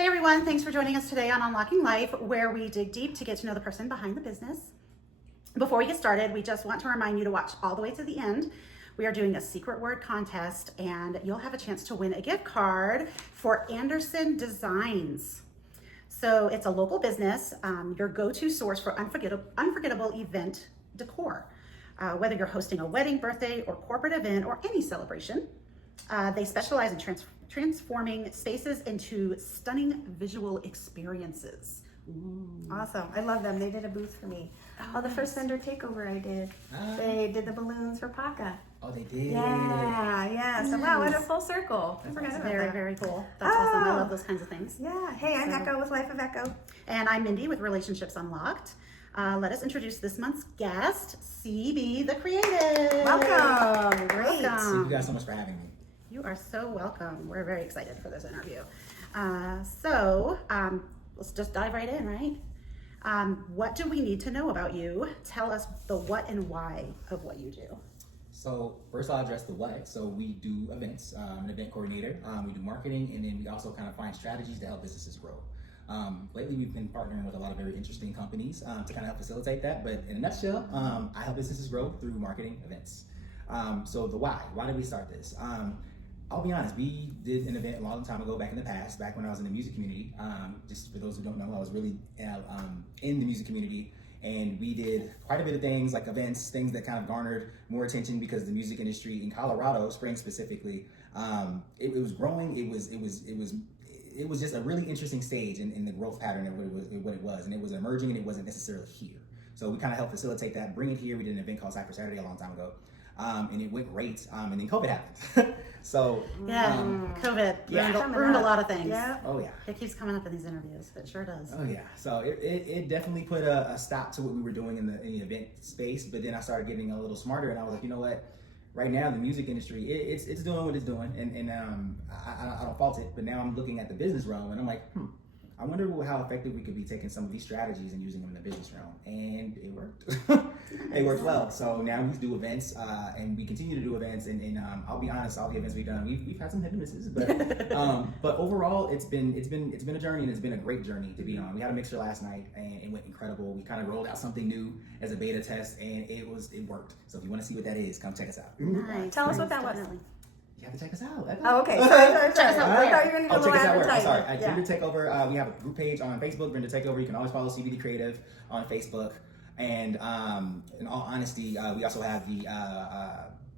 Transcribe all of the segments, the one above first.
Hey everyone, thanks for joining us today on Unlocking Life, where we dig deep to get to know the person behind the business. Before we get started, we just want to remind you to watch all the way to the end. We are doing a secret word contest, and you'll have a chance to win a gift card for Anderson Designs. So it's a local business, your go-to source for unforgettable event decor. Whether you're hosting a wedding, birthday, or corporate event, or any celebration, they specialize in transforming spaces into stunning visual experiences. Ooh. Awesome. I love them. They did a booth for me. The first vendor takeover I did. They did the balloons for PACA. Oh, they did? Yeah. So wow, what a full circle. I forgot about Very, that. very cool. That's awesome. I love those kinds of things. Yeah. Hey, I'm Echo with Life of Echo. And I'm Mindy with Relationships Unlocked. Let us introduce this month's guest, CB the Creative. Welcome. Great. Thank you guys so much for having me. You are so welcome. We're very excited for this interview. Let's just dive right in, right? What do we need to know about you? Tell us the what and why of what you do. So first I'll address the what. So we do events, I'm an event coordinator. We do marketing, and then we also kind of find strategies to help businesses grow. Lately we've been partnering with a lot of very interesting companies to kind of help facilitate that. But in a nutshell, I help businesses grow through marketing events. So the why did we start this? I'll be honest, we did an event a long time ago, back in the past, back when I was in the music community. Just for those who don't know, I was really in the music community, and we did quite a bit of things like events, things that kind of garnered more attention because the music industry in Colorado Springs specifically, it was growing. It was just a really interesting stage in the growth pattern of what it was, and it was emerging, and it wasn't necessarily here. So we kind of helped facilitate that, bring it here. We did an event called Cypher Saturday a long time ago. And it went great, and then COVID happened. So COVID ruined a lot of things. Yeah. Oh yeah. It keeps coming up in these interviews. It sure does. Oh yeah. So it definitely put a stop to what we were doing in the event space. But then I started getting a little smarter, and I was like, you know what? Right now, the music industry, it's doing what it's doing, and I don't fault it. But now I'm looking at the business realm, and I'm like, I wonder how effective we could be taking some of these strategies and using them in the business realm. And it worked. It worked well. So now we do events, and we continue to do events. And I'll be honest, all the events we've done, we've had some hit and misses, but overall, it's been a journey, and it's been a great journey to be on. We had a mixer last night, and it went incredible. We kind of rolled out something new as a beta test, and it worked. So if you want to see what that is, come check us out. Nice. Tell us what that was. You have to check us out. Oh, okay. Sorry. Check us out. I thought you were going to do a little Sorry. advertisement. Vendor Takeover. We have a group page on Facebook, Vendor Takeover. You can always follow CB the Creative on Facebook. And in all honesty, we also have the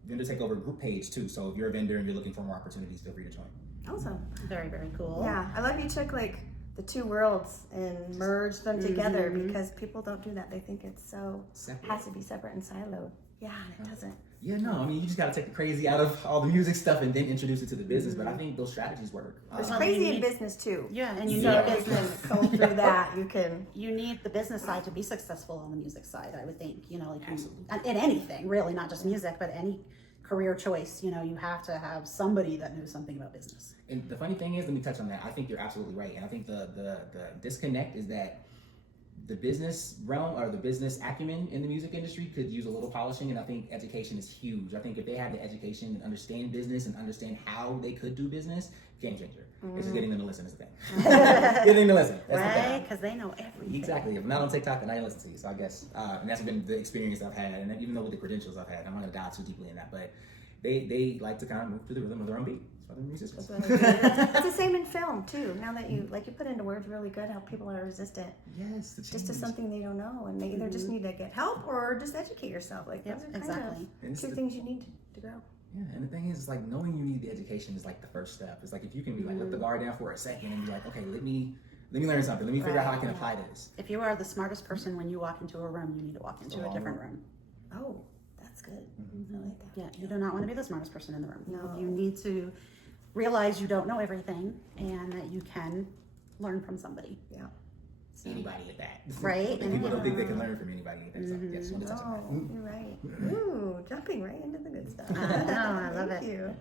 Vendor Takeover group page too. So if you're a vendor and you're looking for more opportunities, feel free to join. Awesome. Very, very cool. Yeah, I love you took like the two worlds and merged them together, because people don't do that. They think it's so Separate. has to be separate and siloed. Yeah, it doesn't. Yeah, no, I mean, you just got to take the crazy out of all the music stuff and then introduce it to the business. But I think those strategies work. There's crazy in business too. Yeah, and you So need you can go through that. You can. you need the business side to be successful on the music side, I would think. You know, like Absolutely. in anything, really, not just music, but any career choice. You know, you have to have somebody that knows something about business. And the funny thing is, let me touch on that. I think you're absolutely right. And I think the disconnect is that the business realm or the business acumen in the music industry could use a little polishing, and I think education is huge. I think if they had the education and understand business and understand how they could do business, game changer. It's just getting them to listen is the thing. Getting them to listen. That's the thing. Right? Because they know everything. Exactly. If I'm not on TikTok, then I listen to you. So I guess, and that's been the experience I've had. And even though with the credentials I've had, I'm not gonna dive too deeply in that, but they like to kind of move to the rhythm of their own beat. That's why they're musicians. It's the same in film too. Now that you put into words really good how people are resistant Yes, the just to change. something they don't know, and they either just need to get help or just educate yourself. Like Yep, those are kind exactly. And of two things you need to grow. Yeah, and the thing is, it's like knowing you need the education is like the first step. It's like if you can be like, let the guard down for a second and be like, okay, let me learn something. Let me figure out how I can apply this. If you are the smartest person when you walk into a room, you need to walk into a different room. Oh, that's good. I like that. Yeah, you do not want to be the smartest person in the room. No. You need to realize you don't know everything and that you can learn from somebody. Yeah. So, Anybody at that. Right, And people and- don't think they can learn from anybody at that. So, yeah, just wanted to touch on Oh, you're right. Ooh, jumping right into the good stuff. I know, I love Thank it. you.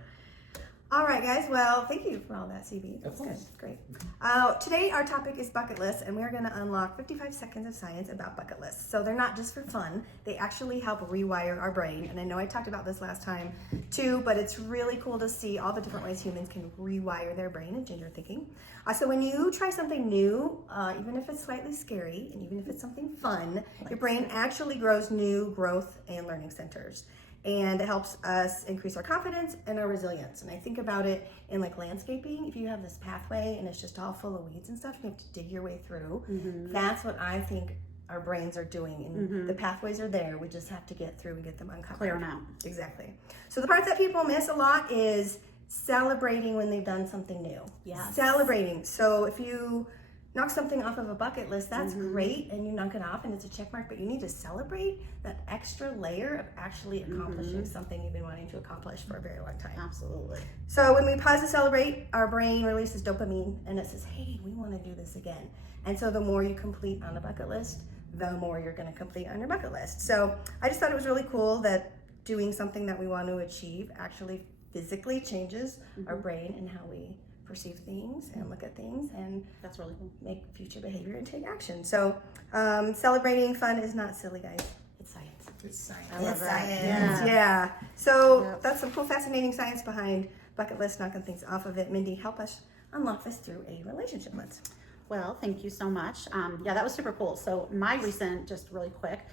All right, guys. Well, thank you for all that, CB. Of That's course. good. Great. Today, our topic is bucket lists, and we're going to unlock 55 seconds of science about bucket lists. So they're not just for fun. They actually help rewire our brain. And I know I talked about this last time, too, but it's really cool to see all the different ways humans can rewire their brain and change our thinking. So when you try something new, even if it's slightly scary, and even if it's something fun, your brain actually grows new growth and learning centers. And it helps us increase our confidence and our resilience. And I think about it in like landscaping. If you have this pathway and it's just all full of weeds and stuff, you have to dig your way through. That's what I think our brains are doing. And the pathways are there. We just have to get through and get them uncovered. Clear them out. Exactly. So the parts that people miss a lot is celebrating when they've done something new. Yes. Celebrating. So if you knock something off of a bucket list, that's great, and you knock it off and it's a check mark, but you need to celebrate that extra layer of actually accomplishing something you've been wanting to accomplish for a very long time. Absolutely. So when we pause to celebrate, our brain releases dopamine and it says, hey, we want to do this again. And so the more you complete on a bucket list, the more you're going to complete on your bucket list. So I just thought it was really cool that doing something that we want to achieve actually physically changes our brain and how we perceive things and look at things and That's really cool. make future behavior and take action. So celebrating fun is not silly, guys. It's science. It's science. I love It's that. science. Yeah. So Yep. that's some cool, fascinating science behind bucket list, knocking things off of it. Mindy, help us unlock this through a relationship lens. Well, thank you so much. Yeah, that was super cool. So my recent, just really quick,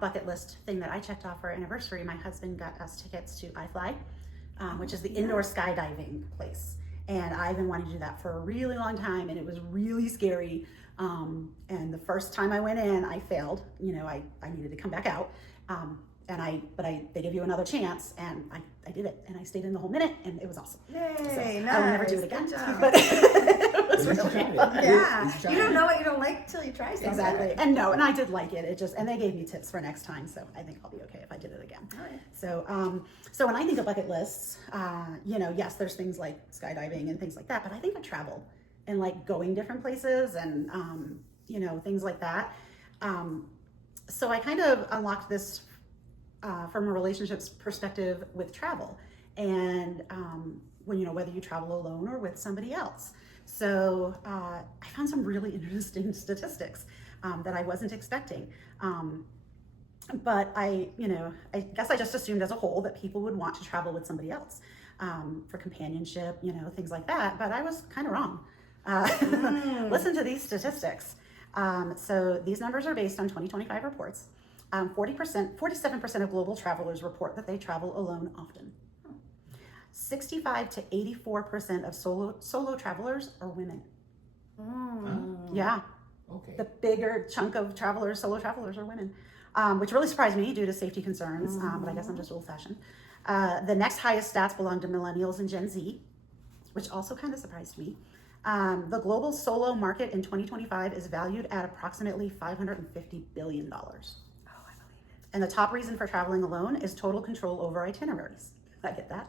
bucket list thing that I checked off for our anniversary, my husband got us tickets to iFly, which is the indoor skydiving place. And I've been wanting to do that for a really long time, and it was really scary. And the first time I went in, I failed. You know, I needed to come back out. They give you another chance, and I did it, and I stayed in the whole minute, and it was awesome. Yay, So nice. I will never do it again. Good job. But it was At least you really tried it. fun. Yeah. You don't know what you don't like till you try something. Exactly. And no, and I did like it. It just, and they gave me tips for next time, so I think I'll be okay if I did it again. All right. So when I think of bucket lists, you know, yes, there's things like skydiving and things like that, but I think of travel and like going different places and, you know, things like that. So I kind of unlocked this from a relationships perspective with travel and when, you know, whether you travel alone or with somebody else. So I found some really interesting statistics that I wasn't expecting. But I guess I just assumed as a whole that people would want to travel with somebody else for companionship, you know, things like that. But I was kind of wrong. Listen to these statistics. So these numbers are based on 2025 reports. 47% of global travelers report that they travel alone often. 65 to 84% of solo travelers are women. Yeah. Okay. The bigger chunk of solo travelers are women, which really surprised me due to safety concerns, but I guess I'm just old-fashioned. The next highest stats belong to millennials and Gen Z, which also kind of surprised me. The global solo market in 2025 is valued at approximately $550 billion. Oh, I believe it. And the top reason for traveling alone is total control over itineraries. I get that.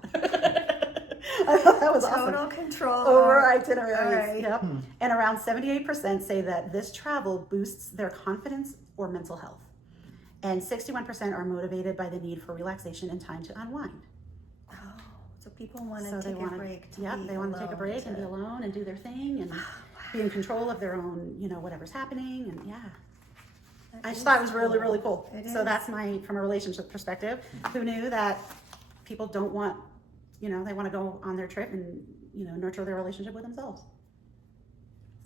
I thought that was awesome. Total control Over itineraries. All right. Yep. And around 78% say that this travel boosts their confidence or mental health. And 61% are motivated by the need for relaxation and time to unwind. Oh, so people want to So take they a want break. to, they want to take a break and be alone and do their thing and be in control of their own, you know, whatever's happening. And yeah, I just thought it was really, really cool. It So is. that's from a relationship perspective. Who knew that people don't want, you know, they want to go on their trip and, you know, nurture their relationship with themselves.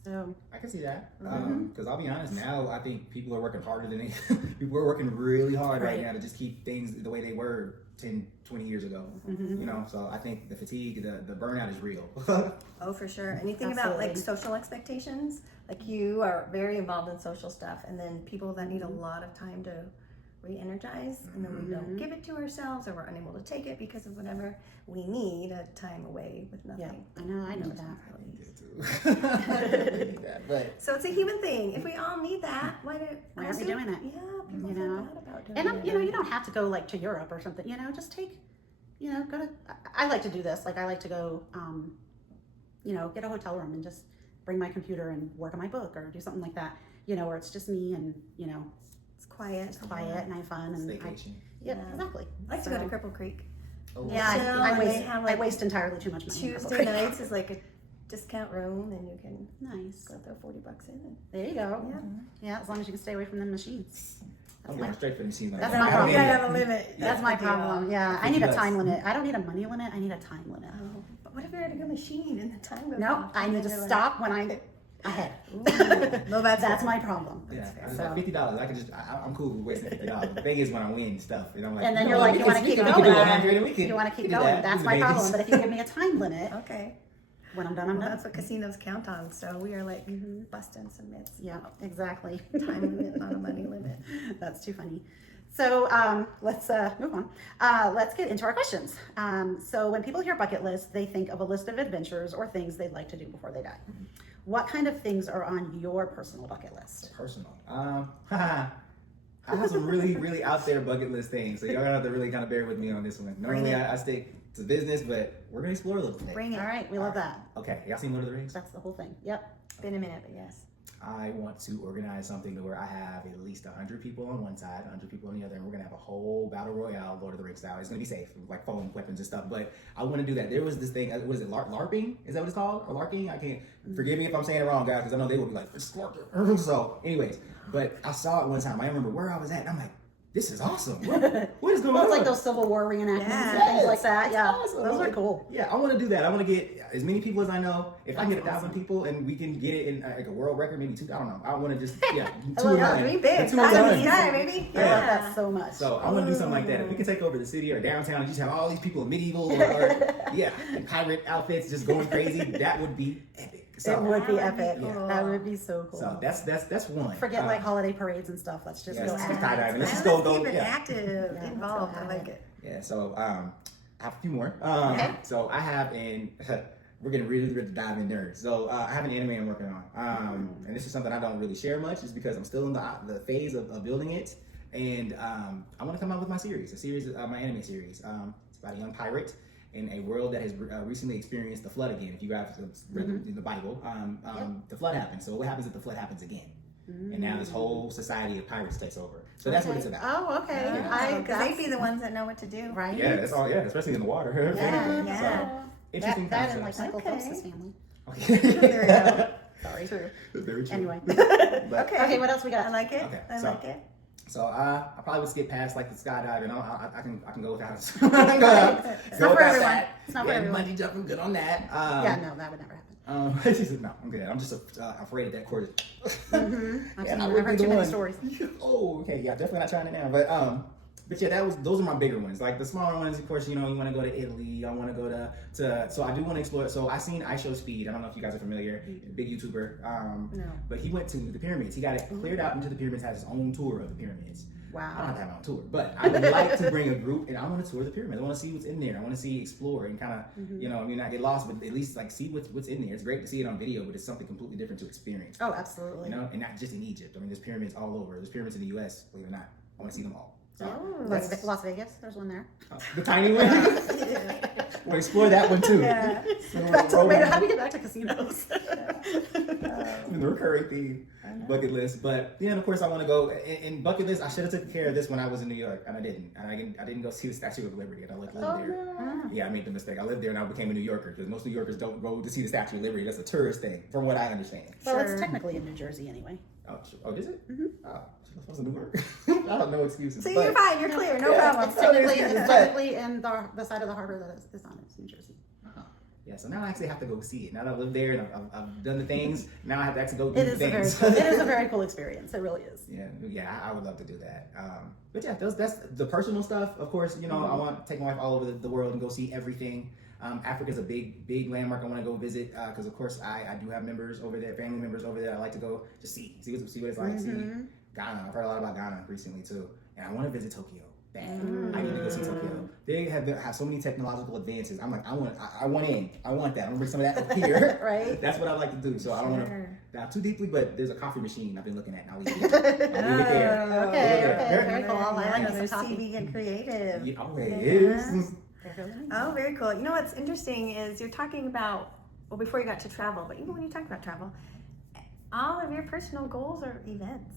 So I can see that. Because I'll be honest, now I think people are working harder than people are working really hard right Right. now to just keep things the way they were 10, 20 years ago. You know, so I think the fatigue, the burnout is real. Oh, for sure. And you think about like Absolutely. social expectations, like you are very involved in social stuff, and then people that need a lot of time to re-energize, and then we don't give it to ourselves, or we're unable to take it because of whatever we need, a time away with yeah, nothing. I know that. But So it's a human thing. If we all need that, why aren't we doing it? Yeah, people You feel know? bad about doing And it. you know, you don't have to go like to Europe or something. You know, just take, you know, go to. I like to do this. Like I like to go, you know, get a hotel room and just bring my computer and work on my book or do something like that. You know, where it's just me and you know, It's quiet. it's quiet and I have fun and staycation. yeah, Yeah. exactly. I like to go to Cripple Creek. Oh, Yeah, So I they waste, have, I like, waste entirely too much money. on Tuesday Purple Rain. nights is like a discount room, and you can Nice. go throw $40 in. And, There you go. yeah. Yeah, as long as you can stay away from the machines. I'm going straight for the machine. That's I my don't problem. need You gotta it. have a limit. That's my the deal. problem. Yeah, I need a $50. time limit. I don't need a money limit. I need a time limit. Oh, but what if you're at a good machine and the time goes No, off? I need to You're like, stop when I'm ahead. No, that's That's fair. my problem. Yeah, fair. I just So- like $50. I can just, I'm cool with wasting $50. The thing is when I win stuff, and I'm like, And then you you're know like, what, you we wanna can- keep we can do going. 100 and we can- You want to we keep can do going. that. That's We my can do problem. Vegas. But if you give me a time limit, Okay. when I'm done, I'm Well, done. that's what casinos count on. So we are like busting some myths. Yeah, exactly. Time limit, not a money limit. That's too funny. So let's move on. Let's get into our questions. So when people hear bucket list, they think of a list of adventures or things they'd like to do before they die. What kind of things are on your personal bucket list? Personal. I have some really, really out there bucket list things, so y'all gonna have to really kind of bear with me on this one. Normally, it. I stick to business, but we're gonna explore a little today. Bring it. All right, we love that. Okay, y'all seen Lord of the Rings? That's the whole thing. Yep. Been a minute, but yes. I want to organize something to where I have at least 100 people on one side, 100 people on the other, and we're gonna have a whole battle royale, Lord of the Rings style. It's gonna be safe, like foam weapons and stuff. But I want to do that. There was this thing. What is it? LARPing? Is that what it's called? Or LARPing? I can't. Forgive me if I'm saying it wrong, guys, because I know they will be like, it's LARPing. So, anyways, but I saw it one time. I remember where I was at. And I'm like, this is awesome. What is going Well, on? it's like those Civil War reenactments and Yes. things like that. Yeah, awesome. those are cool. Yeah, I want to do that. I want to get as many people as I know. If I can get 1,000 people and we can get it in like a world record, maybe two. I don't know. I want to just I two love and that. one. Dream big. The two and That's one. the sky, baby. I love that so much. So I want to do something like that. If we can take over the city or downtown and just have all these people in medieval or yeah, in pirate outfits just going crazy, that would be epic. So, it would be That would be epic. cool. That would be so cool. so that's one. Forget like holiday parades and stuff. Let's just yeah, go let's out. just skydiving. Let's just Let's go. keep it Yeah. active, let's involved. go I at like it. it. Yeah. So I have a few more. Okay. So I have we're getting really to dive in nerds. So I have an anime I'm working on, and this is something I don't really share much, just because I'm still in the phase of building it, and I want to come out with my series, my anime series. It's about a young pirate in a world that has recently experienced the flood again. If you guys have read in the Bible, the flood happened. So what happens if the flood happens again? And now this whole society of pirates takes over. So that's what it's about. Oh, okay. Yeah. Because they'd be the ones that know what to do. right. Yeah, that's all. Yeah, especially in the water. Yeah, Yeah. So, Interesting that and like concepts. Michael Okay. Phelps' family. Okay. Sorry. True. That's very true. Anyway. But- Okay. Okay, what else we got? I like it. Okay, I so- like it. So I probably would skip past like the skydiving. I can go without. It's Go not for without everyone. that. It's not for Yeah, everyone. bungee jumping, good on that. Yeah, no, that would never happen. No, I'm good. I'm just afraid of that cord. I've Yeah, seen, I I've would heard be too the many one. stories. Oh, okay. Yeah, definitely not trying it now. But yeah, those are my bigger ones. Like the smaller ones, of course, you want to go to Italy. I want to go to. So I do want to explore. So I seen I Show Speed. I don't know if you guys are familiar. Big YouTuber. No. But he went to the pyramids. He got it cleared out into the pyramids. Has his own tour of the pyramids. I don't Wow. have to have my own tour, but I would like to bring a group and I want to tour the pyramids. I want to see what's in there. I want to see, explore, and kind of, not get lost, but at least like see what's in there. It's great to see it on video, but it's something completely different to experience. Oh, absolutely. And not just in Egypt. I mean, there's pyramids all over. There's pyramids in the U.S. Believe it or not, I want to see them all. So Las Vegas, there's one there. the tiny one. We'll explore that one too. Yeah. Wait, how do we get back to casinos? The recurring theme bucket list, but yeah, and of course I want to go in bucket list. I should have taken care of this when I was in New York, and I didn't. And I didn't go see the Statue of Liberty, and I lived there. Yeah, I made the mistake. I lived there, and I became a New Yorker because most New Yorkers don't go to see the Statue of Liberty. That's a tourist thing, from what I understand. Well, Sure. it's technically in New Jersey anyway. Oh, sure. Oh, is it? Oh, I was in Newark. I have no excuses. So but- you're fine. You're clear. No Yeah, problem. It's technically, it's it's good. technically in the side of the harbor that is on it. It's New Jersey. Yeah, so now I actually have to go see it. Now that I live there and I've done the things, now I have to actually go do It the is a very things. cool, it is a very cool experience. It really is. Yeah, I would love to do that. But yeah, that's the personal stuff. Of course, I want to take my wife all over the world and go see everything. Africa's a big landmark I want to go visit because, of course, I do have members over there, family members over there. I like to go just see what it's like. See Ghana. I've heard a lot about Ghana recently too, and I want to visit Tokyo. Bad. I need to go see Tokyo. They have so many technological advances. I'm like, I want in. I want that. I'm gonna bring some of that up here. Right. That's what I like to do. So I don't want to Sure. dive too deeply, but there's a coffee machine I've been looking at, and I'll leave it there. Okay, very cool. I like Another this coffee. CV and creative. Yeah, oh, it is. Oh, very cool. You know what's interesting is you're talking about, well, before you got to travel, but even when you talk about travel, all of your personal goals are events,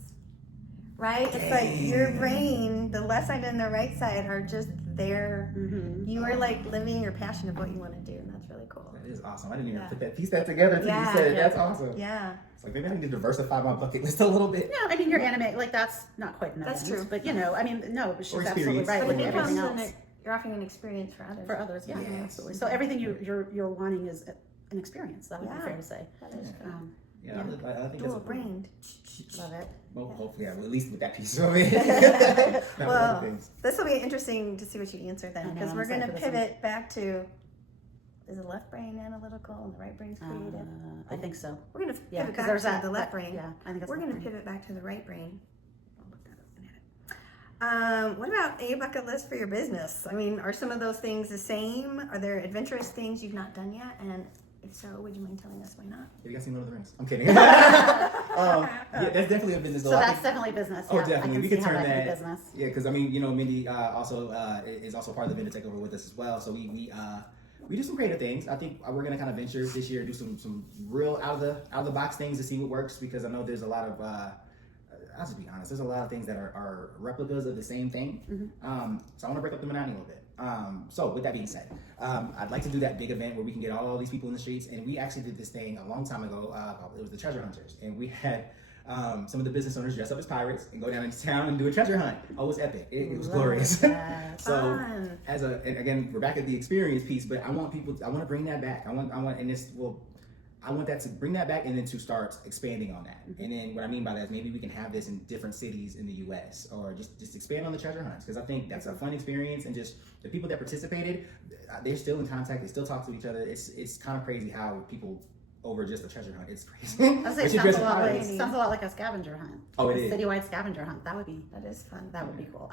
right? It's like your brain, the left side and the right side are just there. Mm-hmm. You are like living your passion of what you want to do, and that's really cool. That is awesome. I didn't even Yeah. put that piece that together until Yeah. you said it. That's awesome. Yeah, It's like maybe I need to diversify my bucket list a little bit. Yeah, I mean, you're animate, like that's not quite an That's event, true. but you know, I mean, no, but she's Or absolutely experience. right but with it everything becomes else. you're offering an experience for others. For others, yeah, Yeah. absolutely. So everything you're wanting is an experience. That would Yeah. be fair to say. That is Yeah. good. Yeah, Yeah. I think that's Dual a brained. Love it. well, hopefully, yeah, well, at least with that piece of it. Not with Well, other things. this will be interesting to see what you answer I then, know, because I'm we're going to excited for this one. pivot back to, is the left brain analytical and the right brain's creative? I think so. We're going to Yeah, pivot because back there's to that the left that- brain. Yeah, I think it's We're left going to brain. pivot back to the right brain. I'll look that up in a minute. What about a bucket list for your business? I mean, are some of those things the same? Are there adventurous things you've not done yet? And if so, would you mind telling us why not? Have you guys seen Lord of the Rings? I'm kidding. Yeah, that's definitely a business. So though. I that's think- definitely business. Oh, Yeah, definitely. I can We see could how turn that could be that. business. Yeah, because I mean, you know, Mindy also is also part of the vendor takeover with us as well. So we do some creative things. I think we're gonna kind of venture this year, do some real out of the box things to see what works, because I know there's a lot of I'll just be honest. There's a lot of things that are replicas of the same thing. So I want to break up the monotony a little bit. So with that being said, I'd like to do that big event where we can get all these people in the streets. And we actually did this thing a long time ago. It was the Treasure Hunters, and we had some of the business owners dress up as pirates and go down into town and do a treasure hunt. Oh, it was epic. It was Love glorious. that. So Fun. and again, we're back at the experience piece, but I want to bring that back. I want, I want that to bring that back and then to start expanding on that. And then what I mean by that is maybe we can have this in different cities in the U.S. or just expand on the treasure hunts, because I think that's a fun experience, and just the people that participated, they're still in contact. They still talk to each other. It's kind of crazy how people over just a treasure hunt. It's crazy. I was But say, you dress as pirates. sounds a lot like a scavenger hunt. Oh, it A is. citywide scavenger hunt. That would be Fun. cool.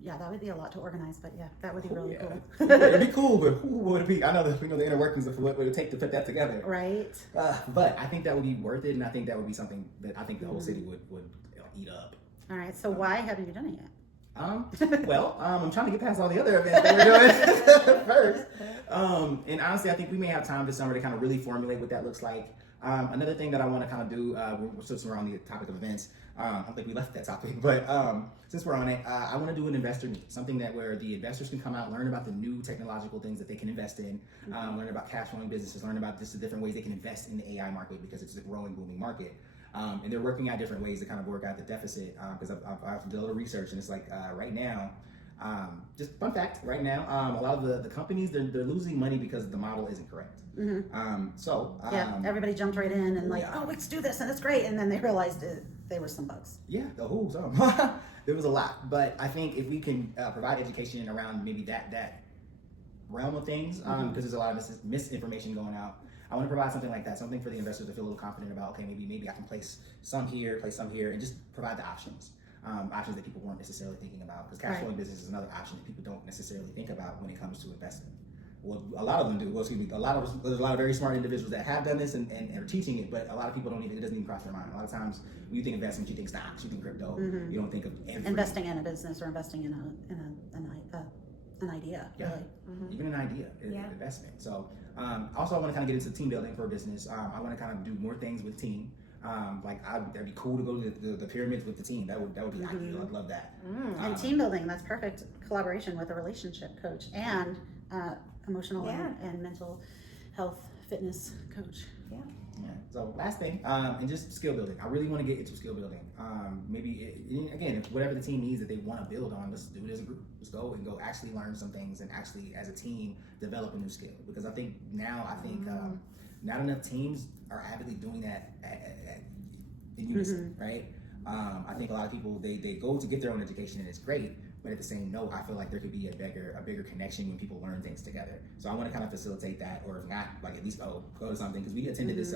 Yeah, that would be a lot to organize, but yeah, that would be really Yeah. cool. It'd be cool, but who would it be? I know that we know the inner workings of what it would take to put that together. Right? But I think that would be worth it, and I think that would be something that I think the whole city would eat up. All right. So why haven't you done it yet? I'm trying to get past all the other events that we're doing first. And honestly, I think we may have time this summer to kind of really formulate what that looks like. Another thing that I want to kind of do, since we're on the topic of events, I don't think we left that topic, but since we're on it, I want to do an investor meet, something that where the investors can come out, learn about the new technological things that they can invest in, learn about cash flowing businesses, learn about just the different ways they can invest in the AI market, because it's a growing, booming market. And they're working out different ways to kind of work out the deficit, because I've done a little research, and it's like right now, just fun fact, right now, a lot of the companies, they're losing money because the model isn't correct. Yeah, everybody jumped right in and like, yeah. oh, let's do this, and it's great, and then they realized there were some bugs. Yeah, some. There was a lot, but I think if we can provide education around maybe that realm of things, because there's a lot of misinformation going out. I want to provide something like that, something for the investors to feel a little confident about. Okay, maybe I can place some here, and just provide the options. Options that people weren't necessarily thinking about, because cash flowing business is another option that people don't necessarily think about when it comes to investing. Well, a lot of them do. Well, excuse me. There's a lot of very smart individuals that have done this and are teaching it, but a lot of people it doesn't even cross their mind. A lot of times when you think investment, you think stocks, you think crypto. You don't think of Investing in a business or investing in an idea. Yeah. Really. Even an idea, an investment. So also I want to kind of get into team building for a business. I want to kind of do more things with team. That'd be cool to go to the pyramids with the team. That would be ideal. I'd love that. And team building, that's perfect collaboration with a relationship coach and emotional and mental health fitness coach. Yeah. Yeah. So last thing, and just skill building. I really want to get into skill building. Again, if whatever the team needs that they want to build on, let's do it as a group. Let's go actually learn some things and actually as a team develop a new skill. Because I think not enough teams are avidly doing that in unison, right? I think a lot of people they go to get their own education and it's great, but at the same note, I feel like there could be a bigger connection when people learn things together. So I want to kind of facilitate that, or if not, like at least go to something, because we attended this.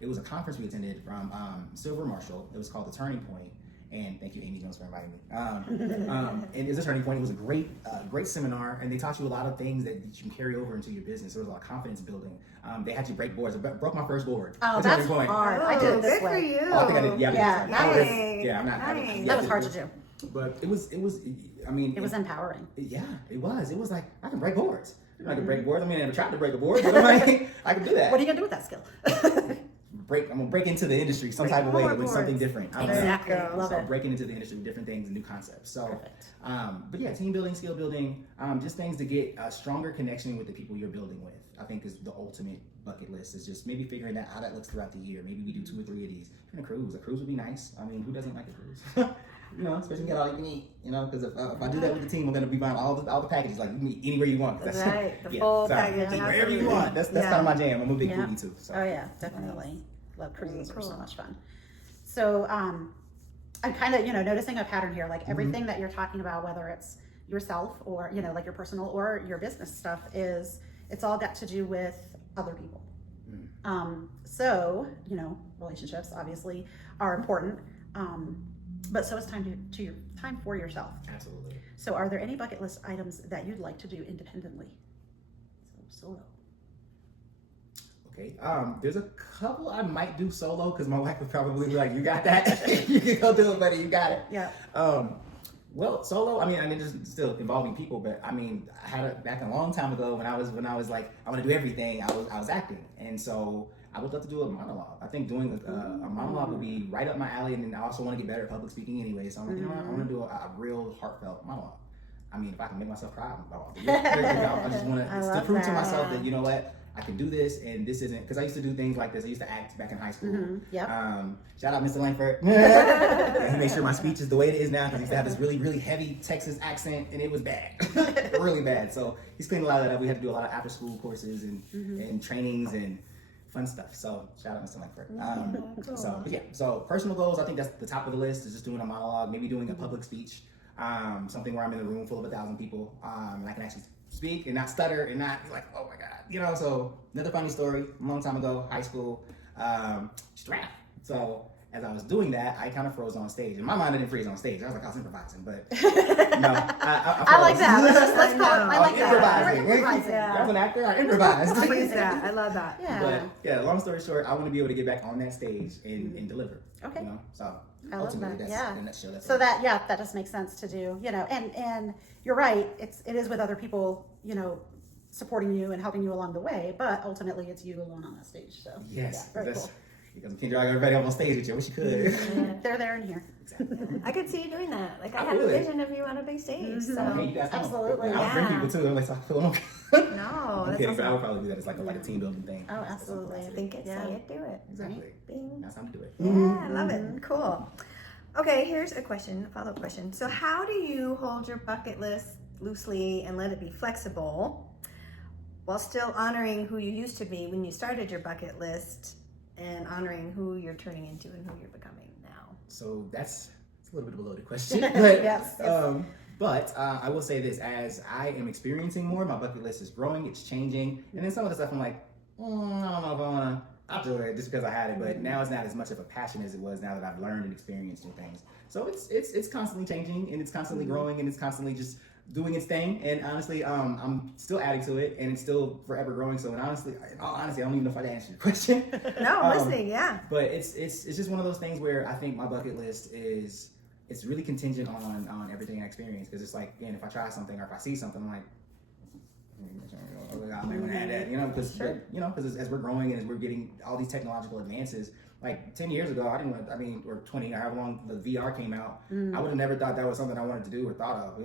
It was a conference we attended from Silver Marshall. It was called The Turning Point. And thank you, Amy Jones, for inviting me. And it's a turning point. It was a great seminar, and they taught you a lot of things that you can carry over into your business. There was a lot of confidence building. They had you break boards. I broke my first board. Oh, That's a that's turning point. hard. I did it this good way. for you. Oh, I think I did. Yeah, Yeah, nice. I'm not. Nice. That was hard to do. But it was. I mean, It was empowering. Yeah, it was. It was like I can break boards. I can break boards. I mean, I never tried to break a board, but I'm like, I can do that. What are you gonna do with that skill? I'm gonna break into the industry some type of way with something different. I'm gonna- Exactly. Love so it. breaking into the industry with different things and new concepts. So, Perfect. but yeah, team building, skill building, just things to get a stronger connection with the people you're building with. I think is the ultimate bucket list. Is just maybe figuring out how that looks throughout the year. Maybe we do 2 or 3 of these. And a cruise would be nice. I mean, who doesn't like a cruise? You know, especially get all you can eat. You know, because if I do that with the team, we're gonna be buying all the packages. Like you can eat anywhere you want. 'Cause that's Right, the full package, Eat wherever you absolutely. want. That's Yeah. kind of my jam. I'm a big Yeah. foodie too. So. Oh yeah, definitely. Love cruises. Are so Cool. much fun. So I'm kind of noticing a pattern here. Like everything that you're talking about, whether it's yourself or like your personal or your business stuff, it's all got to do with other people. So relationships obviously are important, but so is time time for yourself. Absolutely. So are there any bucket list items that you'd like to do independently? So solo. Okay. There's a couple I might do solo because my wife would probably be like, "You got that? You can go do it, buddy. You got it." Yeah. Well, solo. I mean, it's still involving people, but I mean, I had it back a long time ago when I was like, I want to do everything. I was acting, and so I would love to do a monologue. I think doing a monologue would be right up my alley, and then I also want to get better at public speaking anyway. So I'm like, you know what? I want to do a real heartfelt monologue. I mean, if I can make myself cry, I just want I to love prove to that. myself that, you know what, I can do this, and this isn't, because I used to do things like this. I used to act back in high school. Yep. Shout out Mr. Langford. He made sure my speech is the way it is now, because he used to have this really, really heavy Texas accent, and it was bad, really bad. So he's cleaned a lot of that up. We had to do a lot of after-school courses and trainings and fun stuff. So shout out Mr. Langford. Cool. So but yeah, so personal goals, I think that's the top of the list, is just doing a monologue, maybe doing a public speech, something where I'm in a room full of 1,000 people, and I can actually speak and not stutter and not be like, oh my God, So another funny story, a long time ago, high school, just rap. So as I was doing that, I kind of froze on stage. In my mind, I didn't freeze on stage. I was like, I was improvising, but no, I I like froze. that. Let's call it. I like that. Improvising. We're improvising. Yeah. I was an actor, I improvised. I use that. I love that. Yeah. But yeah, long story short, I want to be able to get back on that stage and deliver. Okay. So I love ultimately, that. that's Yeah. in a nutshell. That's So it. that just makes sense to do, and you're right. It is with other people, supporting you and helping you along the way, but ultimately it's you alone on that stage. So Yes, yeah, very that's cool. because you can't drag everybody up on stage with you. I wish you could. They're there and here. Exactly. I could see you doing that. Like I I have a would. vision of you on a big stage. So Okay, you guys come. Absolutely. I'll bring Yeah. people too. I'm like, so I feel no, I'm that's kidding, but I awesome. would probably do that as like a team building thing. Oh, absolutely. Think it, Yeah. say it, do it. Exactly. Bing. That's how to do it. Yeah, I love it. Cool. Okay, here's a question, a follow-up question. So how do you hold your bucket list loosely and let it be flexible while still honoring who you used to be when you started your bucket list and honoring who you're turning into and who you're becoming now? So it's a little bit of a loaded question, but Yes. but I will say this: as I am experiencing more, my bucket list is growing, it's changing, and then some of the stuff I'm like, I don't know if I want to. I'll do it just because I had it, but now it's not as much of a passion as it was now that I've learned and experienced new things. So it's constantly changing, and it's constantly growing, and it's constantly just doing its thing. And honestly, I'm still adding to it, and it's still forever growing. So, in all honesty, I don't even know if I answered your question. No, I'm listening, yeah. But it's just one of those things where I think my bucket list it's really contingent on everything I experience. Because it's like, again, if I try something or if I see something, I'm like, I might want to add that, because as we're growing and as we're getting all these technological advances, like 10 years ago, or 20, or however long the VR came out, I would have never thought that was something I wanted to do or thought of.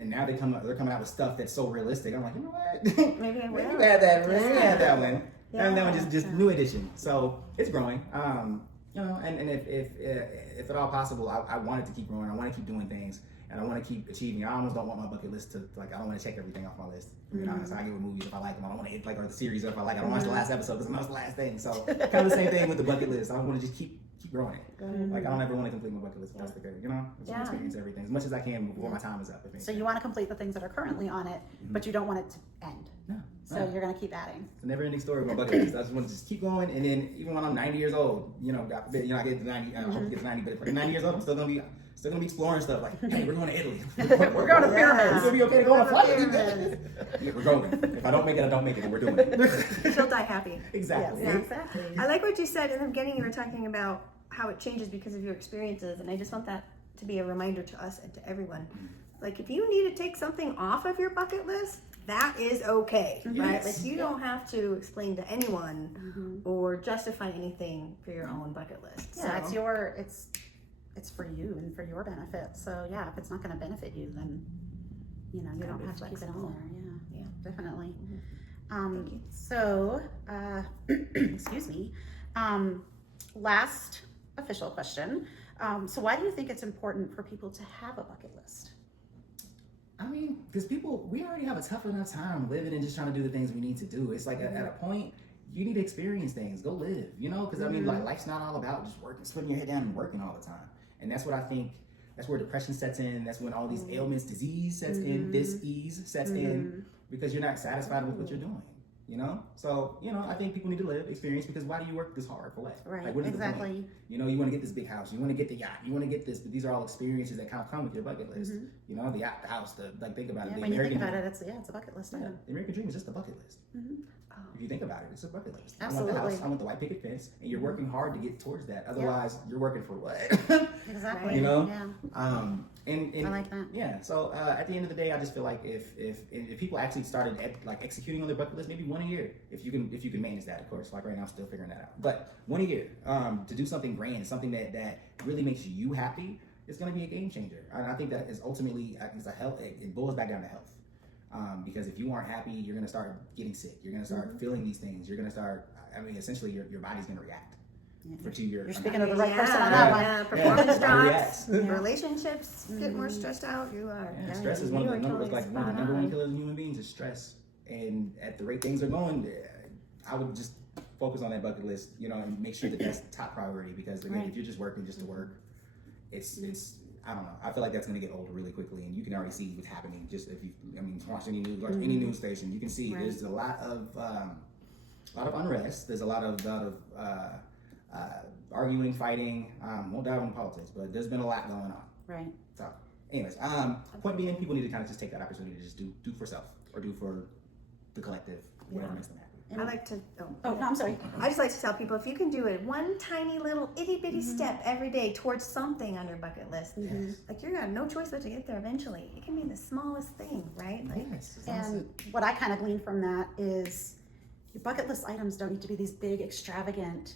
And now they're coming out with stuff that's so realistic. I'm like, you know what? Maybe I will. You add that. Maybe add that one. Yeah. And that one just new edition. So it's growing. And if at all possible, I want it to keep growing. I want to keep doing things, and I want to keep achieving. I almost don't want my bucket list to I don't want to check everything off my list. You know, so I get with movies if I like them. I don't want to hit or the series if I like. I don't watch the last episode because I know it's the last thing. So kind of the same thing with the bucket list. I want to just keep growing it. Like I don't ever want to complete my bucket list. That's the good, I just want to experience everything as much as I can before my time is up. So you want to complete the things that are currently on it, but you don't want it to end. No. So you're going to keep adding. It's a never-ending story of my bucket list. I just want to just keep going, and then even when I'm 90 years old, God forbid, I get to 90. I hope to get to 90, but if I'm 90 years old, I'm still gonna be exploring stuff. Like, hey, we're going to Italy. We're going to It's pyramids. gonna be okay to go on a flight. Pyramids. Yeah, we're going. If I don't make it, I don't make it. And we're doing it. She'll die happy. Exactly. Yes, exactly. I like what you said in the beginning. You were talking about how it changes because of your experiences, and I just want that to be a reminder to us and to everyone. Like, if you need to take something off of your bucket list, that is okay, right? Yes. Like you don't have to explain to anyone or justify anything for your own bucket list. Yeah, So- it's for you and for your benefit. So yeah, if it's not going to benefit you, then you know you Gotta don't be have to keep it flexible. on there. Yeah, Yeah. definitely. Thank you. So excuse me. Last official question. So why do you think it's important for people to have a bucket list? I mean, because we already have a tough enough time living and just trying to do the things we need to do. It's like at a point, you need to experience things, go live, you know? Because I mean, like life's not all about just working, putting your head down and working all the time. And that's what I think, that's where depression sets in. That's when all these ailments, disease sets in, dis-ease sets in, because you're not satisfied with what you're doing, you know? So, you know, I think people need to live, experience, because why do you work this hard for what? Right, Like, what is the point? exactly. You know, you want to get this big house, you want to get the yacht, you want to get this, but these are all experiences that kind of come with your bucket list. You know, the yacht, the house, think about it. Yeah, The when you think American about dream. it, it's a bucket list Yeah, item. the American dream is just a bucket list. If you think about it, it's a bucket list. I want the Absolutely. house, I want the white picket fence, and you're working hard to get towards that. Otherwise, you're working for what? Exactly. You know? Yeah. And I like that. Yeah. So at the end of the day, I just feel like if people actually started executing on their bucket list, maybe one a year, if you can manage that, of course. Like right now, I'm still figuring that out. But one a year, to do something grand, something that really makes you happy, it's going to be a game changer. And I think that is ultimately it's a health. It boils back down to health. Because if you aren't happy, you're going to start getting sick. You're going to start feeling these things. You're going to start. I mean, essentially, your body's going to react to your. You're speaking of the right person on that one. Yeah, performance Yeah. drops, relationships get more stressed out. You are. Yeah, stress is one of the number totally one of the spot number one on. killers in human beings is stress. And at the rate things are going, I would just focus on that bucket list, you know, and make sure that that's top priority. Because again, if you're just working just to work, it's I don't know. I feel like that's going to get old really quickly, and you can already see what's happening. Just if you, watch any news, watch any news station, you can see there's a lot of unrest. There's a lot of arguing, fighting. Won't dive into politics, but there's been a lot going on. Right. So, anyways, point being, people need to kind of just take that opportunity to just do for self or do for the collective, whatever makes them happy. I like to. Oh, no, I'm sorry. I just like to tell people if you can do it one tiny little itty bitty step every day towards something on your bucket list, like you're gonna have no choice but to get there eventually. It can be the smallest thing, right? Like, Yes, And what I kind of gleaned from that is your bucket list items don't need to be these big, extravagant,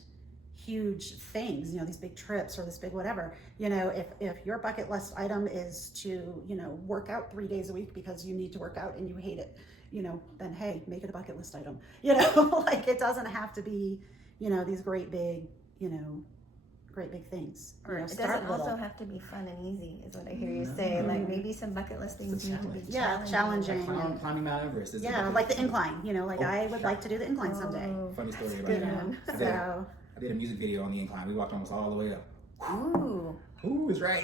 huge things, you know, these big trips or this big whatever. You know, if your bucket list item is to, you know, work out 3 days a week because you need to work out and you hate it, you know, then hey, make it a bucket list item. You know, like it doesn't have to be, you know, these great big things. You know, it start doesn't little. also have to be fun and easy, is what I hear you say. Like maybe some bucket list things need to be challenging. Climbing Mount Everest. Yeah, like the incline. You know, like I would like to do the incline someday. Funny story about You that. know, I so did a music video on the incline. We walked almost all the way up. Ooh. Ooh, is right.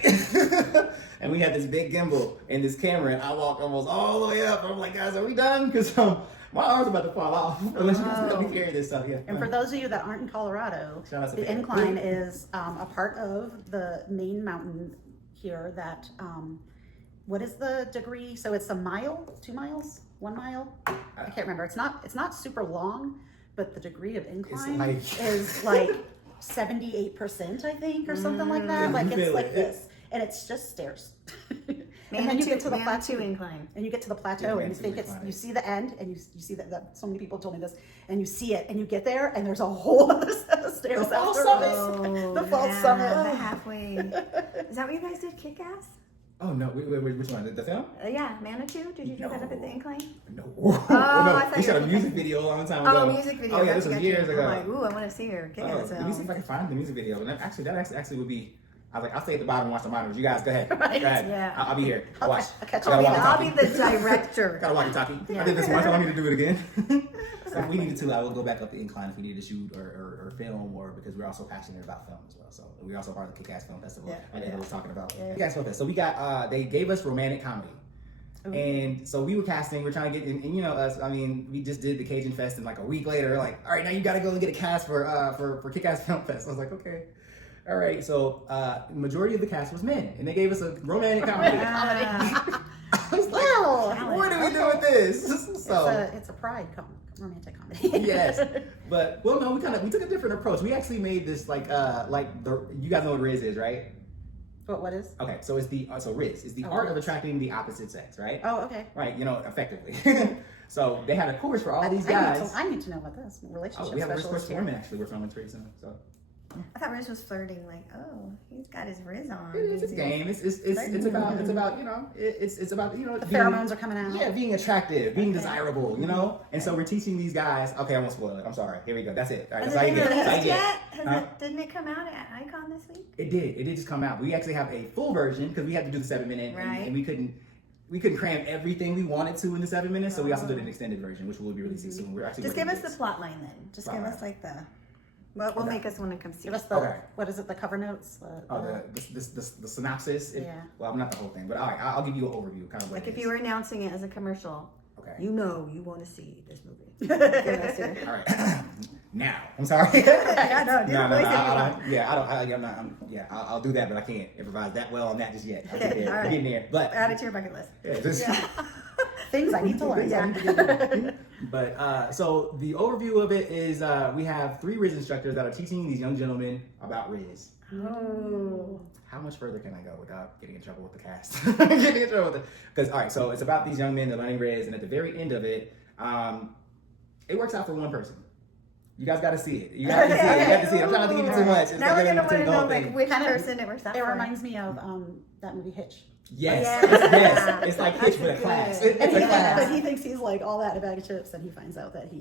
And we had this big gimbal and this camera, and I walked almost all the way up. I'm like, guys, are we done? Because my arm's about to fall off. Unless you guys let me carry this stuff. Yeah. And for those of you that aren't in Colorado, Shout out to the Bear. incline is a part of the main mountain here that, what is the degree? So it's a mile, 2 miles, 1 mile? I can't remember. It's not super long, but the degree of incline like- is like 78%, I think, or something like that. You Like it's feel like it. this. And it's just stairs. And then you get to the plateau. incline. And you get to the plateau Yeah, and you Manson think it's, incline. you see the end and you see that so many people told me this, and you see it and you get there and there's a whole other set of stairs. The false afterwards. Oh, The false yeah, summit. the halfway. Is that what you guys did? Kick Ass? Oh no, wait, which one? The film? Yeah, Manitou. Did you do that up at the incline? No. I thought We you shot a were- music video a long time ago. Oh, music video. Oh yeah, Gotcha, this was gotcha. years ago. I'm like, ooh, I want to see her kick Oh, ass let me see if I can find the music video. And that actually would be. I was like, I'll stay at the bottom and watch the monitors. You guys, go ahead. Right. Go ahead. Yeah. I'll be here. I'll Watch. catch Gotta you. walk I'll and be talkie. the director. Gotta walk and talkie. Yeah. I did this once. I don't need to do it again. So if we needed to, I will go back up the incline if we needed to shoot or film, or because we're also passionate about film as well. So we're also part of the Kick-Ass Film Festival. Like Eva was talking about. Kick-Ass Film Festival. So we got they gave us romantic comedy. And so we were casting, we're trying to get, and you know us, I mean, we just did the Cajun Fest, and like a week later, like, all right, now you got to go and get a cast for Kick-Ass Film Fest. I was like, okay, all right. So majority of the cast was men, and they gave us a romantic comedy. I was like, Well, what do we do with this? So it's a pride romantic comedy. yes, but well, no, we took a different approach. We actually made this you guys know what Riz is, right? But what is? Okay, so it's the so Riz is the art of attracting the opposite sex, right? Oh, okay. Right, effectively. So they had a course for all these I guys. need to know about this relationship Oh, we have a Riz course specialist for here. women actually. We're filming pretty soon. So I thought Riz was flirting, like, oh, he's got his Riz on. it's a game. It's about it's about it's about The being- pheromones are coming out. Yeah, being attractive, being desirable, And so we're teaching these guys. Okay, I won't spoil it. I'm sorry. Here we go. That's it. All right, Has that's all it you been get. That's all you released get. yet? Huh? Didn't it come out at Icon this week? It did. It did just come out. We actually have a full version because we had to do the 7 minute, Right. and we couldn't cram everything we wanted to in the 7 minutes. So we also did an extended version, which we'll be releasing soon. We're actually Just give working us on the plot line then. Just give Plot us like the. What will Okay. make us want to come see Give it? us the Okay. what is it? The cover notes. the synopsis. Yeah. Well, not the whole thing, but all right, I'll give you an overview, kind of. Like if you were announcing it as a commercial, Okay. you know you want to see this movie. Give us your- All right. Now, I'm sorry. Yeah, no, do the voice if you want. I'll do that, but I can't improvise that well on that just yet. I'll Okay, get there. all We're right. getting there. But Add it to your bucket list. yeah, just, Things I need to learn. Things I need to get done. But so the overview of it is we have 3 Riz instructors that are teaching these young gentlemen about Riz. Oh. How much further can I go without getting in trouble with the cast? Getting in trouble with because all right, so it's about these young men, they're learning Riz, and at the very end of it, it works out for one person. You guys got to see it. You got to see it. You got to see it. I'm trying not to give you too much. It's Now we're like gonna want to the know whole like thing. which Kind of- person it works out It for. reminds me of that movie Hitch. Yes, Yeah. yes. It's like Hitch with a That's class. good. It's a But class. he thinks he's like all that in a bag of chips, and he finds out that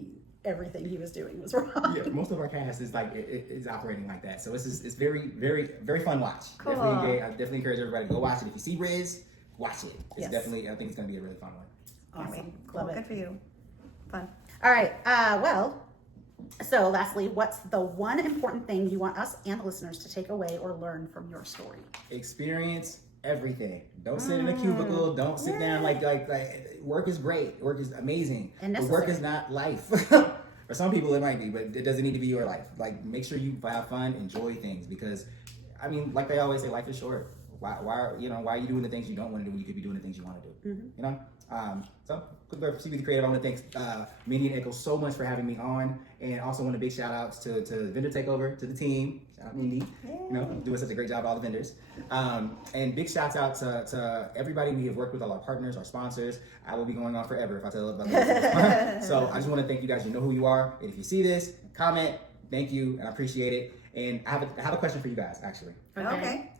everything he was doing was wrong. Yeah, most of our cast is like is operating like that. So it's very very very fun watch. Cool. I definitely encourage everybody to go watch it. If you see Riz, watch it. It's Yes. definitely I think it's gonna be a really fun one. Can't wait. Awesome. Cool. Love Good it. for you. Fun. All right. So lastly, what's the one important thing you want us and the listeners to take away or learn from your story? Experience everything. Don't sit in a cubicle. Don't sit down like work is great. Work is amazing. And But work necessary. is not life. For some people it might be, but it doesn't need to be your life. Like make sure you have fun, enjoy things because I mean, like they always say, life is short. Why are you doing the things you don't want to do when you could be doing the things you want to do? Mm-hmm. You know? So good work for CB the Creative. I want to thank Mindy and Echo so much for having me on, and also want a big shout outs to Vendor Takeover, to the team. Shout out Mindy, doing such a great job, all the vendors. And big shouts out to everybody we have worked with, all our partners, our sponsors. I will be going on forever if I tell about this. So I just want to thank you guys. You know who you are. And if you see this, comment. Thank you, and I appreciate it. And I have a question for you guys, actually. Okay.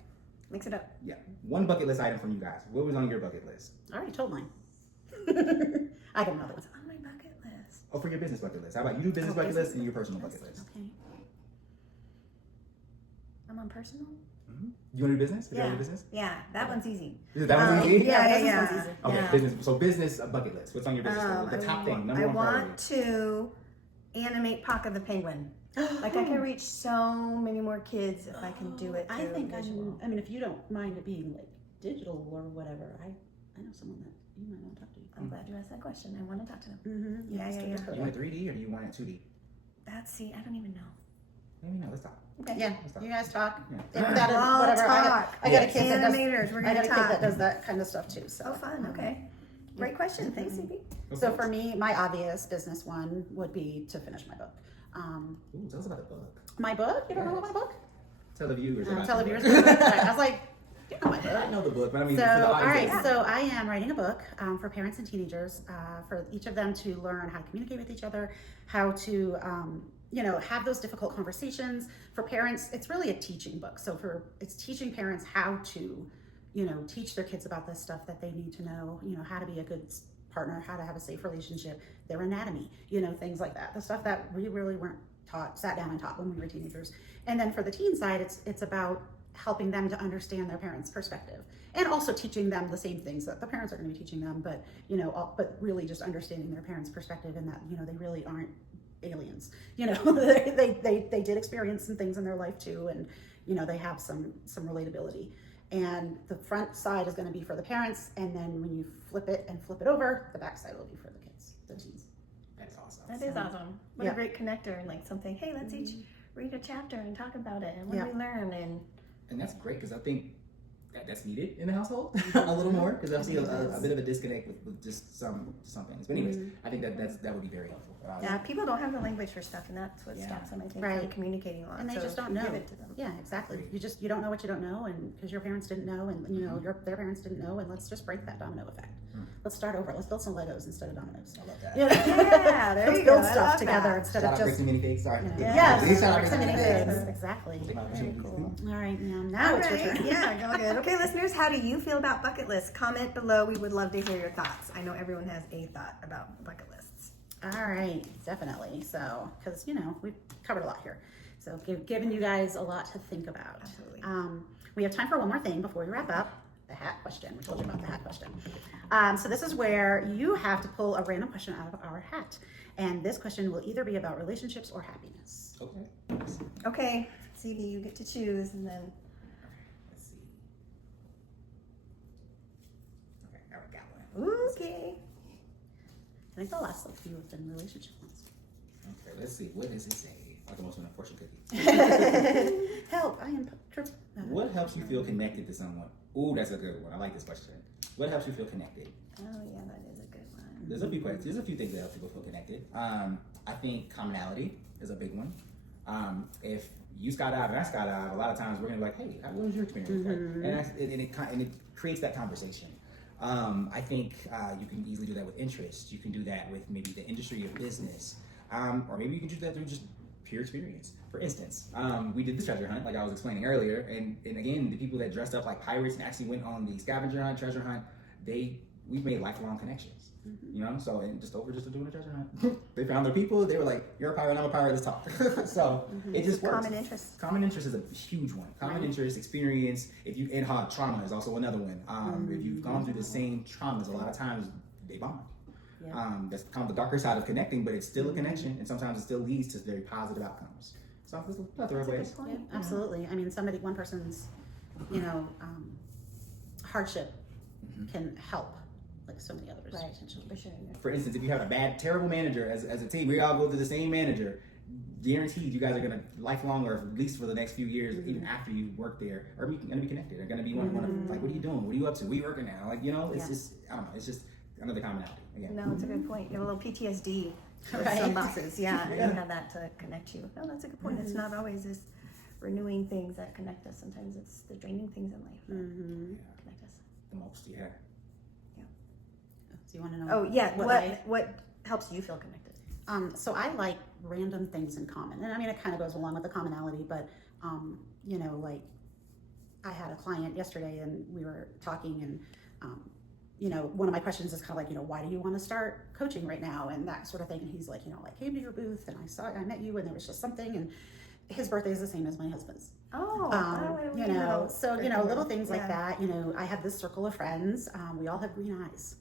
Mix it up. Yeah, one bucket list item from you guys. What was on your bucket list? I already told mine. I got another one. On my bucket list. Oh, for your business bucket list. How about you do business bucket list and your personal bucket list? Okay. I'm on personal. You want to do business? Is that Yeah. your business? Yeah, that one's easy. Is that one's easy? Yeah, business yeah, one's yeah. easy. Okay, Yeah. business. So business bucket list. What's on your business list? The top thing, number I one priority. want to animate Paca the Penguin. Like I can reach so many more kids if I can do it. I through think visual. I mean, if you don't mind it being like digital or whatever, I know someone that you might want to talk to. I'm glad you asked that question. I want to talk to them. Mm-hmm. Yeah, yeah, yeah. You want it 3D or do you want it 2D? See, I don't even know. Let me know. Let's talk. Okay. Yeah, you guys talk. Yeah. If that is We'll whatever. talk. I got a kid that does. Animators, we're I got gonna a kid that talk. does that kind of stuff too. So. Oh, fun. Okay. Great question. Thanks, CB. So for me, my obvious business one would be to finish my book. Ooh, tell us about the book. My book? You don't know about my book? Tell the viewers about Tell the the viewers. book. about it. I was like, you know my book. I know the book, but I mean, So, for the all audience. right. So I am writing a book for parents and teenagers for each of them to learn how to communicate with each other, how to, have those difficult conversations. For parents, it's really a teaching book. So it's teaching parents how to, teach their kids about this stuff that they need to know. How to be a good partner, how to have a safe relationship, their anatomy, things like that. The stuff that we really weren't sat down and taught when we were teenagers. And then for the teen side, it's about helping them to understand their parents' perspective and also teaching them the same things that the parents are going to be teaching them, but but really just understanding their parents' perspective and that they really aren't aliens. They did experience some things in their life too, and they have some relatability. And the front side is going to be for the parents, and then when you flip it over, the back side will be for the kids, the teens. That's awesome. That is awesome. What Yeah. a great connector and like something. Hey, let's each read a chapter and talk about it and what Yeah. we learn and And that's great because I think that's needed in the household a little more, because I see a bit of a disconnect with just some things. But anyways, I think that would be very helpful. Yeah, people don't have the language for stuff, and that's what stops them, I think, Right. from communicating a lot. And they So just don't know. Give it to them. Yeah, exactly. You don't know what you don't know, and because your parents didn't know, and you know their parents didn't know, and let's just break that domino effect. Let's start over. Let's build some Legos instead of dominoes. I love that. Yeah, there Let's you build go. I stuff love together that. instead Shout of out just. Bricks and Mini Cakes. Sorry. Yes, Shout out bricks and Bricks mini and Mini figs. Cakes. Exactly. Take my Very opportunity. cool. All right, now it's your All right. turn. Yeah, go good. Okay, listeners, how do you feel about bucket lists? Comment below. We would love to hear your thoughts. I know everyone has a thought about bucket lists. All right, definitely. So, because we've covered a lot here, so giving you guys a lot to think about. Absolutely. We have time for one more thing before we wrap up. The hat question. We told you about the hat question. So this is where you have to pull a random question out of our hat, and this question will either be about relationships or happiness. Okay. Okay, CB, you get to choose, and then Let's see. Okay, I already got one. okay. I think the last few have been relationship ones. Okay, let's see. What does it say? Like the most an unfortunate cookie. Help! I am What helps you feel connected to someone? Ooh, that's a good one. I like this question. What helps you feel connected? Oh yeah, that is a good one. There's a few questions. There's a few things that help people feel connected. I think commonality is a big one. If you skydive and I skydive, a lot of times we're gonna be like, "Hey, what was your experience?" Right? And it creates that conversation. I think you can easily do that with interest. You can do that with maybe the industry of business, or maybe you can do that through just pure experience. For instance, we did the treasure hunt, like I was explaining earlier, and again, the people that dressed up like pirates and actually went on the scavenger hunt, treasure hunt, we've made lifelong connections. So and just doing a treasure hunt, they found their people. They were like, "You're a pirate, I'm a pirate. Let's talk." So it just works. Common interests. Common interest is a huge one. Common interest, experience. Trauma is also another one. If you've gone through the same traumas, a lot of times they bond. Yeah. That's kind of the darker side of connecting, but it's still a connection, and sometimes it still leads to very positive outcomes. So there's not the right ways. Yeah, absolutely. I mean, one person's, hardship can help, like so many others. Right, Potentially. for sure. For instance, if you have a terrible manager as a team, we all go through the same manager. Guaranteed, you guys are gonna lifelong, or at least for the next few years, even after you work there, are gonna be connected. They're gonna be one of like, what are you doing? What are you up to? What are you working now? Like, it's just, I don't know. It's just another commonality. Again. No, it's a good point. You have a little PTSD with Right. some bosses, and you have that to connect you. No, that's a good point. It's not always this renewing things that connect us. Sometimes it's the draining things in life that connect us. The most, yeah. So you want to know? Oh yeah, I- what helps you feel connected? So I like random things in common, and I mean it kind of goes along with the commonality, but like I had a client yesterday, and we were talking, and one of my questions is kind of like, why do you want to start coaching right now, and that sort of thing. And he's like, I came to your booth and I met you, and there was just something, and his birthday is the same as my husband's. Little things like that. I have this circle of friends. We all have green eyes.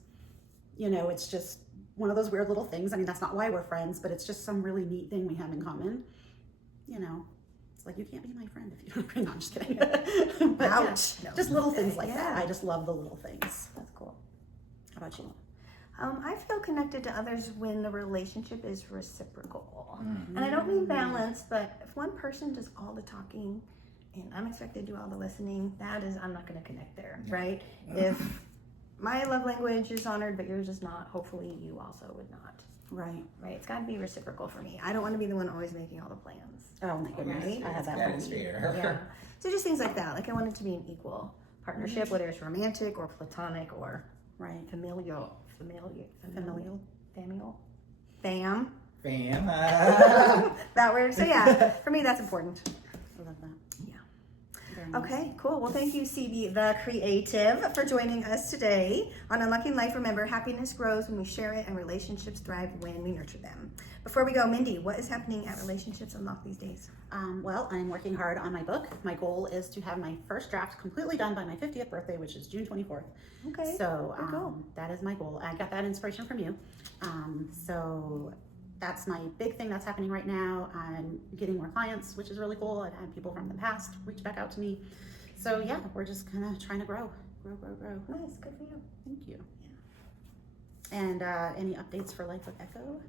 It's just one of those weird little things. I mean, that's not why we're friends, but it's just some really neat thing we have in common. It's like, you can't be my friend if you don't. No, I'm just kidding. But Ouch. yeah, No. just little things like that. Yeah. I just love the little things. That's cool. How about you? I feel connected to others when the relationship is reciprocal. And I don't mean balance, but if one person does all the talking and I'm expected to do all the listening, I'm not going to connect there, right? If my love language is honored, but yours is not, hopefully you also would not. Right. Right? It's got to be reciprocal for me. I don't want to be the one always making all the plans. Oh my goodness. Right? I have that. That is fair. Yeah. So just things like that. Like I want it to be an equal partnership, whether it's romantic or platonic or Right. familial. Fam. That word. So yeah, for me that's important. I love that. Yeah. Very nice. Okay, cool. Well, thank you, CB the Creative, for joining us today on Unlocking Life. Remember, happiness grows when we share it, and relationships thrive when we nurture them. Before we go, Mindy, what is happening at Relationships Unlocked these days? Well, I'm working hard on my book. My goal is to have my first draft completely done by my 50th birthday, which is June 24th. Okay. So good goal. that is my goal. I got that inspiration from you. So that's my big thing that's happening right now. I'm getting more clients, which is really cool. I've had people from the past reach back out to me. So yeah, we're just kind of trying to grow. Nice, good for you. Thank you. And any updates for Life with Echo?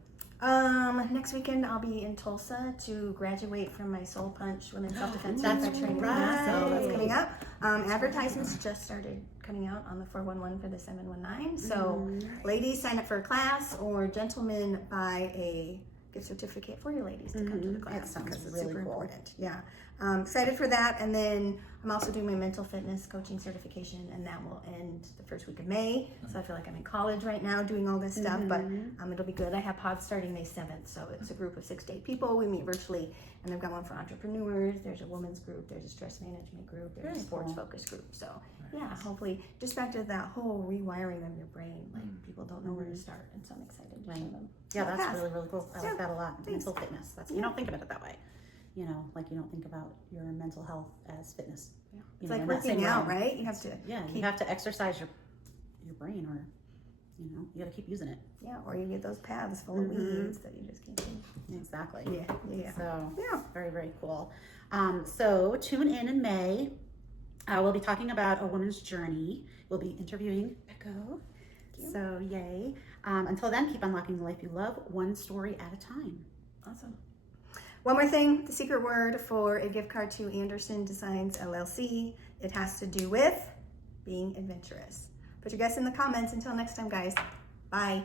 Next weekend I'll be in Tulsa to graduate from my Soul Punch Women's Self-Defense That's training right. class. So that's coming up. Advertisements just started coming out on the 411 for the 719. So ladies, sign up for a class, or gentlemen, buy a gift certificate for your ladies to come to the class. That sounds because it's really super cool. important. Yeah. Excited for that. And then I'm also doing my mental fitness coaching certification, and that will end the first week of May. So I feel like I'm in college right now doing all this stuff, but it'll be good. I have pods starting May 7th. So it's a group of 6 to 8 people. We meet virtually, and I've got one for entrepreneurs. There's a women's group. There's a stress management group. There's a sports focus group. So yeah, hopefully just back to that whole rewiring of your brain. Like people don't know where to start. And so I'm excited to show them. Yeah, So that's pass. really, really cool. I Yeah. like that a lot. Thanks. Mental fitness. That's you don't think of it that way. You know, like you don't think about your mental health as fitness. Yeah. You It's know, like in that working same out, realm. right? You have to Yeah, you keep, have to exercise your brain, or you know, you got to keep using it. yeah, or you get those paths full of weeds that you just can't see. Exactly. Yeah. So Yeah. very, very cool. So tune in May. We'll be talking about a woman's journey. We'll be interviewing Echo. So yay. Until then, keep unlocking the life you love, one story at a time. Awesome. One more thing, the secret word for a gift card to Anderson Designs LLC, it has to do with being adventurous. Put your guess in the comments. Until next time, guys. Bye.